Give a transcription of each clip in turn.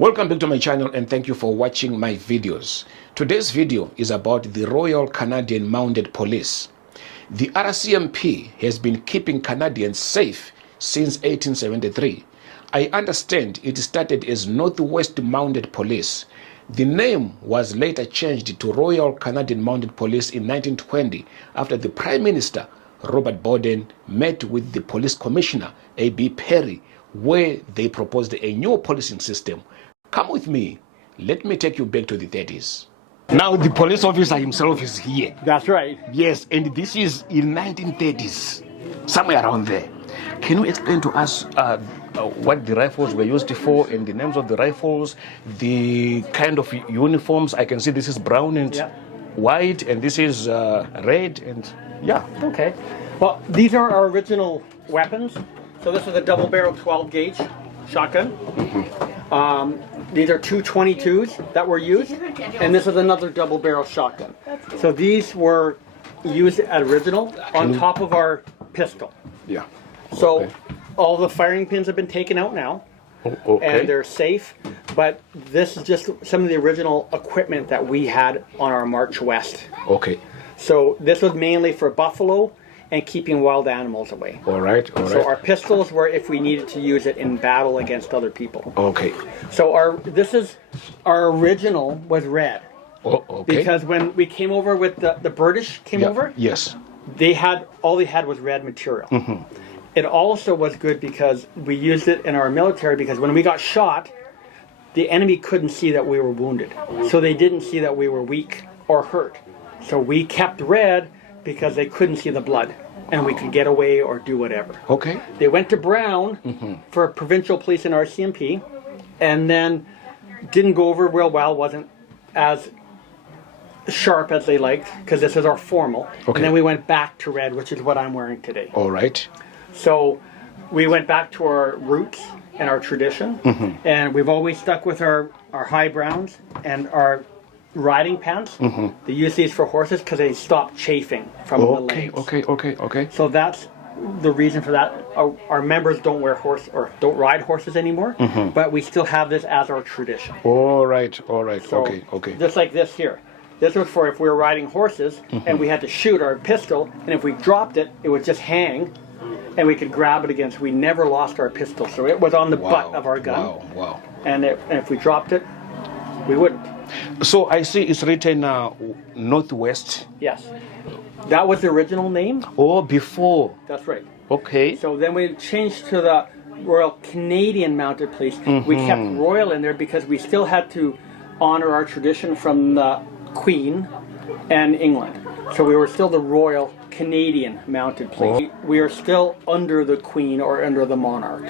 Welcome back to my channel and thank you for watching my videos. Today's video is about the Royal Canadian Mounted Police. The RCMP has been keeping Canadians safe since 1873. I understand it started as Northwest Mounted Police. The name was later changed to Royal Canadian Mounted Police in 1920 after the Prime Minister, Robert Borden, met with the Police Commissioner, A.B. Perry, where they proposed a new policing system. Come with me. Let me take you back to the 30s. Now the police officer himself is here. That's right. Yes, and this is in 1930s, somewhere around there. Can you explain to us what the rifles were used for and the names of the rifles, the kind of uniforms? I can see this is brown and white, and this is red, and yeah. Okay. Well, these are our original weapons. So this is a double-barrel 12-gauge shotgun. These are two 22s that were used, and this is another double-barrel shotgun. So these were used at original on top of our pistol. Yeah. So all the firing pins have been taken out now, and they're safe. But this is just some of the original equipment that we had on our March West. Okay. So this was mainly for buffalo and keeping wild animals away. All right, all right. So our pistols were if we needed to use it in battle against other people. Okay. So our original was red. Oh, okay. Because when we came over with the British came over, yes, all they had was red material. It also was good because we used it in our military because when we got shot, the enemy couldn't see that we were wounded. So they didn't see that we were weak or hurt. So we kept red because they couldn't see the blood and we could get away or do whatever. Okay. They went to brown for provincial police and RCMP, and then didn't go over real well, wasn't as sharp as they liked because this is our formal. Okay. And then we went back to red, which is what I'm wearing today. All right. So we went back to our roots and our tradition, and we've always stuck with our high browns and our riding pants. They use these for horses because they stop chafing from the legs. Okay. So that's the reason for that. Our members don't wear don't ride horses anymore, but we still have this as our tradition. All right. So Okay. just like this here. This was for if we were riding horses and we had to shoot our pistol, and if we dropped it, it would just hang, and we could grab it again. So we never lost our pistol. So it was on the butt of our gun. Wow. And if we dropped it, we wouldn't. So I see it's written Northwest. Yes. That was the original name. Oh, before. That's right. Okay. So then we changed to the Royal Canadian Mounted Police. We kept Royal in there because we still had to honor our tradition from the Queen and England. So we were still the Royal Canadian Mounted Police. We are still under the Queen or under the monarch.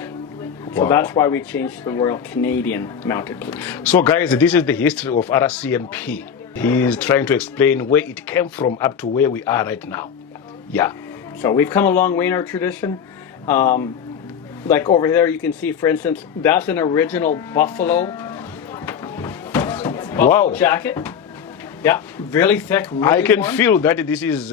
So that's why we changed to the Royal Canadian Mounted Police. So guys, this is the history of RCMP. He's trying to explain where it came from up to where we are right now. Yeah. So we've come a long way in our tradition. Like over there you can see, for instance, that's an original buffalo jacket. Yeah, really thick, really I can warm. feel that this is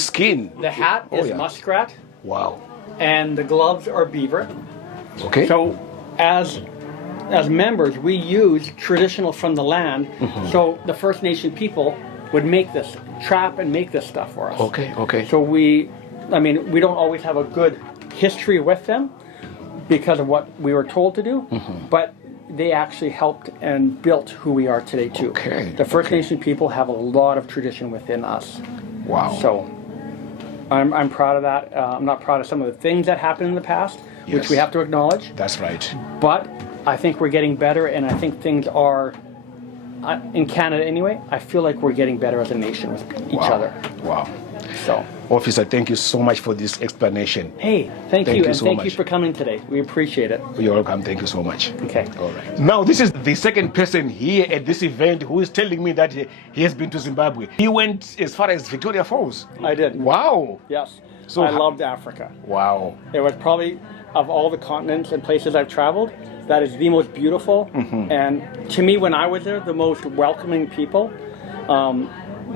skin. The hat is muskrat. Wow. And the gloves are beaver. Okay. So as members, we use traditional from the land. So the First Nation people would make this, trap and make this stuff for us. Okay. So we don't always have a good history with them because of what we were told to do, but they actually helped and built who we are today too. Okay. The First Nation people have a lot of tradition within us. Wow. So I'm proud of that. I'm not proud of some of the things that happened in the past, which we have to acknowledge. That's right. But I think we're getting better, and I think things are, in Canada anyway, I feel like we're getting better as a nation with each other. Wow. So, Officer, thank you so much for this explanation. Hey, thank you, and so thank much. you for coming today. We appreciate it. You're welcome. Thank you so much. Okay. All right. Now, this is the second person here at this event who is telling me that he has been to Zimbabwe. He went as far as Victoria Falls. I did. Wow. Yes. So I loved Africa. Wow. It was probably, of all the continents and places I've traveled, that is the most beautiful. And to me, when I was there, the most welcoming people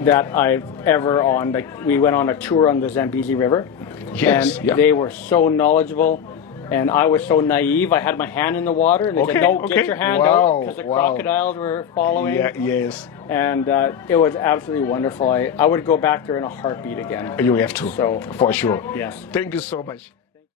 that I've ever on. Like, we went on a tour on the Zambezi River. Yes. And they were so knowledgeable. And I was so naive. I had my hand in the water, and they said, "No, get your hand out," because the crocodiles were following. Yeah, yes. And it was absolutely wonderful. I would go back there in a heartbeat again. You have to. So for sure. yes. Thank you so much.